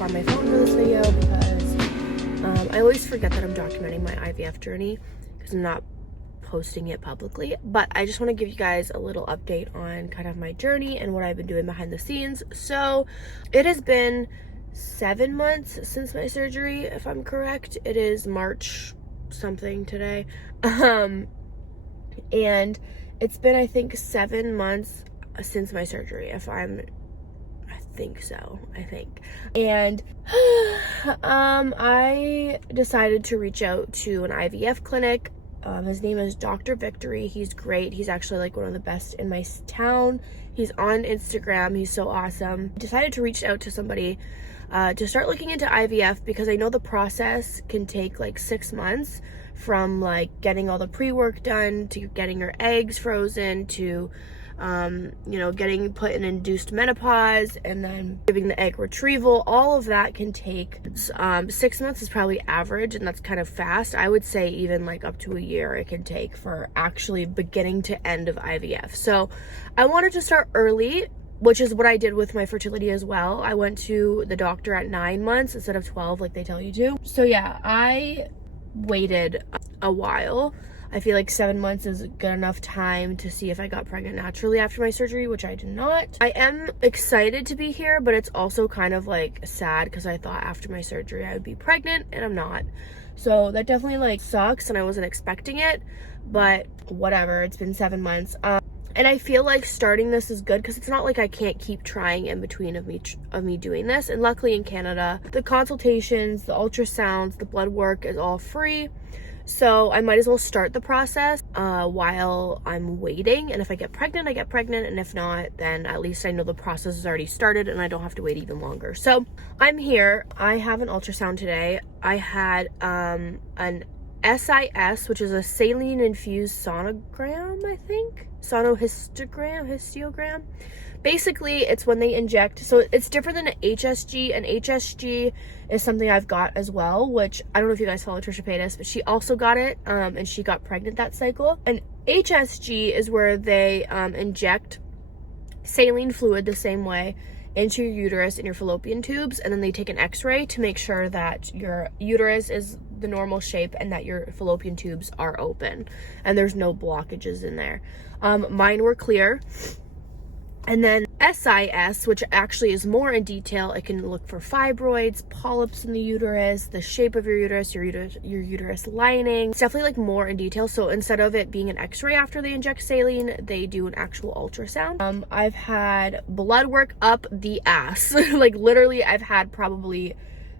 on my phone for this video because I always forget that I'm documenting my IVF journey because I'm not posting it publicly. But I just want to give you guys a little update on kind of my journey and what I've been doing behind the scenes. So it has been 7 months since my surgery, if I'm correct. It is March something today. And it's been, I think, 7 months since my surgery, I think so. And I decided to reach out to an IVF clinic. His name is Dr. Victory. He's great. He's actually like one of the best in my town. He's on Instagram. He's so awesome. Decided to reach out to somebody to start looking into IVF because I know the process can take like 6 months, from like getting all the pre-work done to getting your eggs frozen to you know, getting put in induced menopause and then giving the egg retrieval. All of that can take 6 months is probably average, and that's kind of fast. I would say even like up to a year it can take for actually beginning to end of IVF. So I wanted to start early, which is what I did with my fertility as well. I went to the doctor at 9 months instead of 12 like they tell you to. So yeah, I waited a while. I feel like 7 months is good enough time to see if I got pregnant naturally after my surgery, which I did not. I am excited to be here, but it's also kind of like sad because I thought after my surgery I would be pregnant and I'm not. So that definitely like sucks and I wasn't expecting it, but whatever, it's been 7 months. And I feel like starting this is good because it's not like I can't keep trying in between of me doing this. And luckily in Canada, the consultations, the ultrasounds, the blood work is all free. So I might as well start the process while I'm waiting. And if I get pregnant, I get pregnant. And if not, then at least I know the process has already started and I don't have to wait even longer. So I'm here. I have an ultrasound today. I had an SIS, which is a saline infused sonogram, I think. Histiogram. Basically, it's when they inject, so it's different than an HSG. An HSG is something I've got as well, which I don't know if you guys follow Trisha Paytas, but she also got it, and she got pregnant that cycle. An HSG is where they inject saline fluid the same way into your uterus and your fallopian tubes, and then they take an x-ray to make sure that your uterus is the normal shape and that your fallopian tubes are open and there's no blockages in there. Mine were clear. And then SIS, which actually is more in detail, it can look for fibroids, polyps in the uterus, the shape of your uterus lining. It's definitely like more in detail. So instead of it being an x-ray after they inject saline, they do an actual ultrasound. I've had blood work up the ass. Like literally I've had probably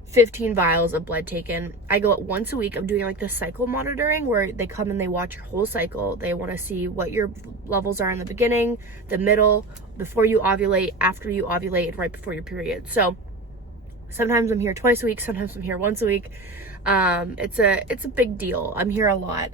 15 vials of blood taken. I go once a week. I'm doing like the cycle monitoring where they come and they watch your whole cycle. They want to see what your levels are in the beginning, the middle, before you ovulate, after you ovulate, and right before your period. So sometimes I'm here twice a week, sometimes I'm here once a week. It's a big deal. I'm here a lot.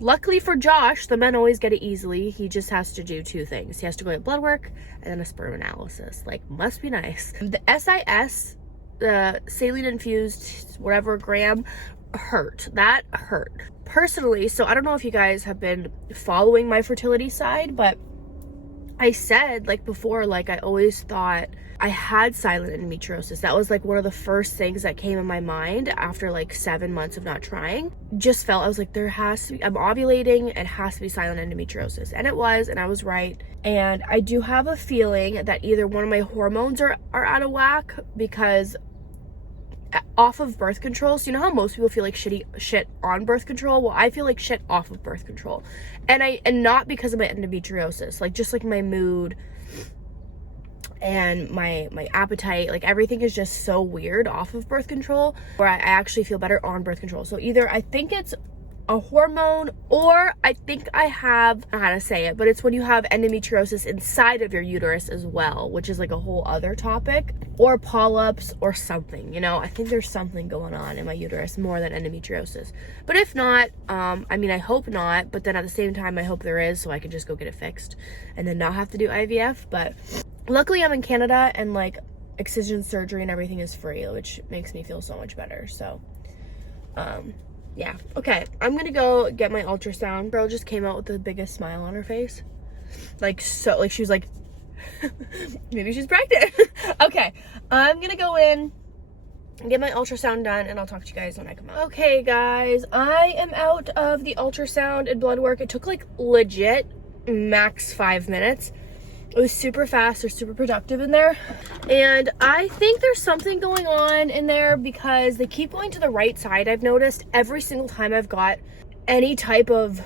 Luckily for Josh, the men always get it easily. He just has to do 2 things. He has to go get blood work and then a sperm analysis. Like, must be nice. The SIS, the saline infused whatever gram, that hurt personally. So I don't know if you guys have been following my fertility side, but I said like before, like I always thought I had silent endometriosis. That was like one of the first things that came in my mind after like 7 months of not trying. Just felt, I was like, there has to be, I'm ovulating, it has to be silent endometriosis. And it was, and I was right. And I do have a feeling that either one of my hormones are out of whack because off of birth control. So you know how most people feel like shit on birth control? Well, I feel like shit off of birth control. And not because of my endometriosis, like just like my mood and my appetite, like everything is just so weird off of birth control, where I actually feel better on birth control. So either I think it's a hormone, or I think I have, I don't know how to say it, but it's when you have endometriosis inside of your uterus as well, which is like a whole other topic, or polyps or something, you know. I think there's something going on in my uterus more than endometriosis. But if not, I mean, I hope not, but then at the same time I hope there is, so I can just go get it fixed and then not have to do IVF. But luckily I'm in Canada and like excision surgery and everything is free, which makes me feel so much better. So yeah, okay, I'm gonna go get my ultrasound. Girl just came out with the biggest smile on her face, like, so, like, she was like maybe she's pregnant. Okay, I'm gonna go in get my ultrasound done, and I'll talk to you guys when I come out. Okay, guys, I am out of the ultrasound and blood work. It took like legit max 5 minutes. It was super fast or super productive in there. And I think there's something going on in there because they keep going to the right side. I've noticed every single time I've got any type of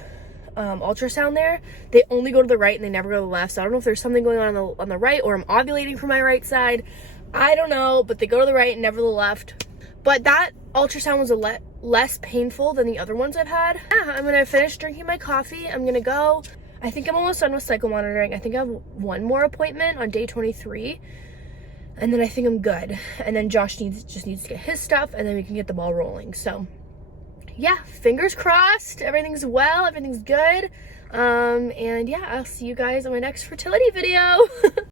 ultrasound there, they only go to the right and they never go to the left. So I don't know if there's something going on the right, or I'm ovulating from my right side. I don't know, but they go to the right and never the left. But that ultrasound was less painful than the other ones I've had. Yeah, I'm gonna finish drinking my coffee. I'm gonna go. I think I'm almost done with cycle monitoring. I think I have one more appointment on day 23, and then I think I'm good. And then Josh just needs to get his stuff, and then we can get the ball rolling. So yeah, fingers crossed, everything's well, everything's good. And yeah, I'll see you guys on my next fertility video.